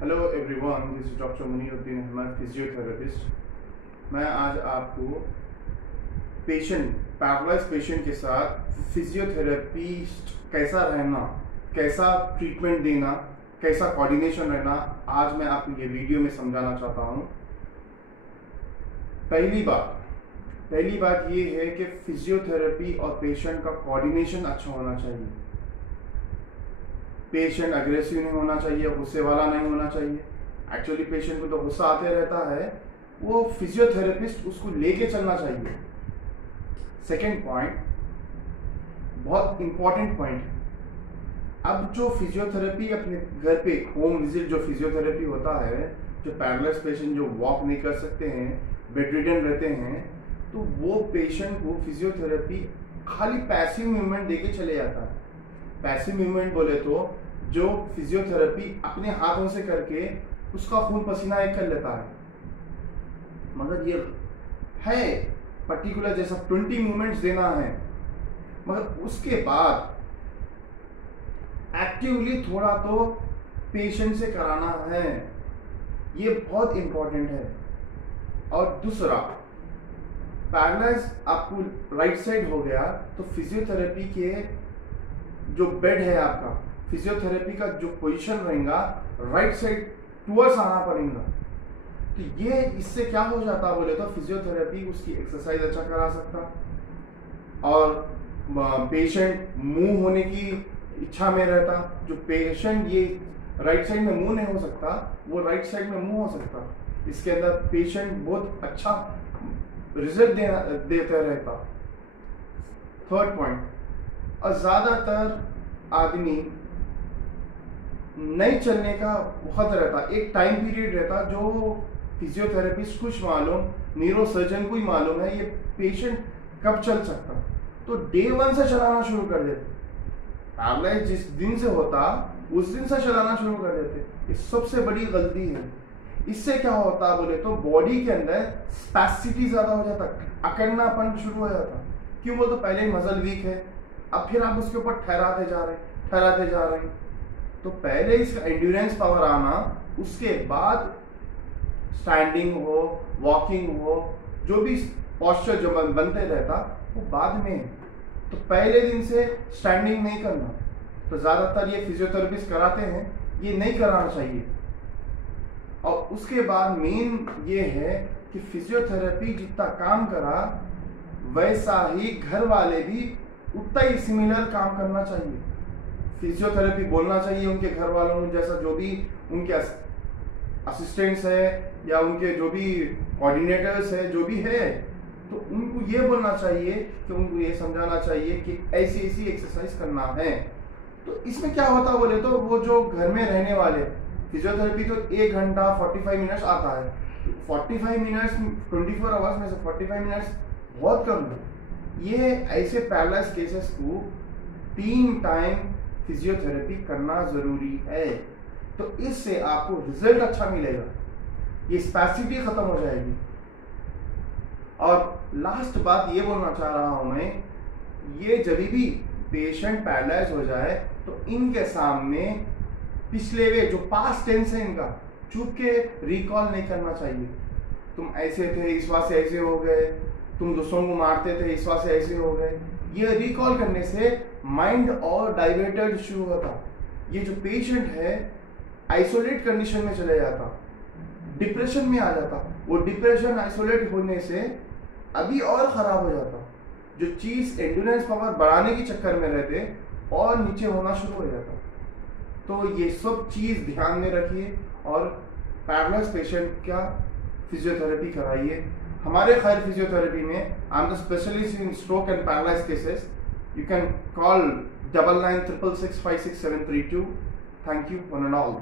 Hello everyone, this is doctor Muniruddin Ahmad, physiotherapist. मैं आज आपको पैरालाइज पेशेंट के साथ फिजियोथेरेपिस्ट कैसा रहना, कैसा ट्रीटमेंट देना, कैसा कोऑर्डिनेशन रहना, आज मैं आपको ये वीडियो में समझाना चाहता हूँ। पहली बात ये है कि फिजियोथेरेपी और पेशेंट का कोऑर्डिनेशन अच्छा होना चाहिए। पेशेंट अग्रेसिव नहीं होना चाहिए, गुस्से वाला नहीं होना चाहिए। एक्चुअली पेशेंट को तो गुस्सा आते रहता है, वो फिजियोथेरेपिस्ट उसको लेके चलना चाहिए। सेकेंड पॉइंट, बहुत इंपॉर्टेंट पॉइंट है। अब जो फिजियोथेरेपी अपने घर पे होम विजिट जो फिजियोथेरेपी होता है, जो पैरालाइज पेशेंट जो वॉक नहीं कर सकते हैं, बेडरिडन रहते हैं, तो वो पेशेंट को फिजियोथेरेपी खाली पैसिव मूवमेंट देके चले जाता है। पैसिव मूवमेंट बोले तो जो फिजियोथेरेपी अपने हाथों से करके उसका खून पसीना एक कर लेता है, मगर ये है पर्टिकुलर जैसा 20 मूवमेंट्स देना है, मगर उसके बाद एक्टिवली थोड़ा तो पेशेंट से कराना है। ये बहुत इंपॉर्टेंट है। और दूसरा, पैरालाइज आपको राइट साइड हो गया तो फिजियोथेरेपी के जो बेड है आपका, फिजियोथेरेपी का जो पोजीशन रहेगा राइट साइड टूवर्ड्स आना पड़ेगा। तो ये इससे क्या हो जाता बोले तो फिजियोथेरेपी उसकी एक्सरसाइज अच्छा करा सकता और पेशेंट मूव होने की इच्छा में रहता। जो पेशेंट ये राइट साइड में मूव नहीं हो सकता, वो राइट साइड में मूव हो सकता। इसके अंदर पेशेंट बहुत अच्छा रिजल्ट देता रहता। थर्ड पॉइंट, और ज्यादातर आदमी नहीं चलने का वक्त रहता, एक टाइम पीरियड रहता जो फिजियोथेरेपिस्ट कुछ मालूम, न्यूरोसर्जन को ही मालूम है ये पेशेंट कब चल सकता, तो डे 1 से चलाना शुरू कर देते। पैरालाइज जिस दिन से होता उस दिन से चलाना शुरू कर देते। ये सबसे बड़ी गलती है। इससे क्या होता बोले तो बॉडी के अंदर स्पैसिटी ज्यादा हो जाता, अकड़नापन शुरू हो जाता। क्यों बोल तो पहले ही मसल वीक है, अब फिर आप उसके ऊपर ठहराते जा रहे हैं। तो पहले इसका एंड्योरेंस पावर आना, उसके बाद स्टैंडिंग हो, वॉकिंग हो, जो भी पोस्चर जो बनते रहता वो बाद में। तो पहले दिन से स्टैंडिंग नहीं करना, तो ज्यादातर ये फिजियोथेरेपिस्ट कराते हैं, ये नहीं कराना चाहिए। और उसके बाद मेन ये है कि फिजियोथेरेपी जितना काम करा वैसा ही घर वाले भी उतना ही सिमिलर काम करना चाहिए। फिजियोथेरेपी बोलना चाहिए उनके घर वालों को, जैसा जो भी उनके असिस्टेंट्स है या उनके जो भी कोऑर्डिनेटर्स है, जो भी है, तो उनको ये बोलना चाहिए कि उनको ये समझाना चाहिए कि ऐसी एक्सरसाइज करना है। तो इसमें क्या होता बोले तो वो जो घर में रहने वाले फिजियोथेरेपी तो 1 घंटा 45 मिनट्स आता है। 45 मिनट्स 24 आवर्स में से 45 मिनट्स बहुत कम है। ये ऐसे पैरालाइज केसेस को 3 टाइम फिजियोथेरेपी करना जरूरी है, तो इससे आपको रिजल्ट अच्छा मिलेगा, ये स्पैसिटी खत्म हो जाएगी। और लास्ट बात ये बोलना चाह रहा हूं मैं, ये जब भी पेशेंट पैरालाइज हो जाए तो इनके सामने पिछले वे जो पास्ट टेंस है इनका चुप के रिकॉल नहीं करना चाहिए। तुम ऐसे थे, इस बात से ऐसे हो गए, तुम दूसरों को मारते थे, इस बात से ऐसे हो गए। ये रिकॉल करने से माइंड और डाइवर्टेड शुरू होता। ये जो पेशेंट है आइसोलेट कंडीशन में चले जाता, डिप्रेशन में आ जाता। वो डिप्रेशन आइसोलेट होने से अभी और खराब हो जाता। जो चीज एंड्योरेंस पावर बढ़ाने के चक्कर में रहते और नीचे होना शुरू हो जाता। तो ये सब चीज ध्यान में रखिए और पैरालाइज पेशेंट का फिजियोथेरेपी कराइए। हमारे खैर फिजियोथेरेपी में I am the specialist in stroke and paralyse cases. You can call 9966656732। Thank you one and all.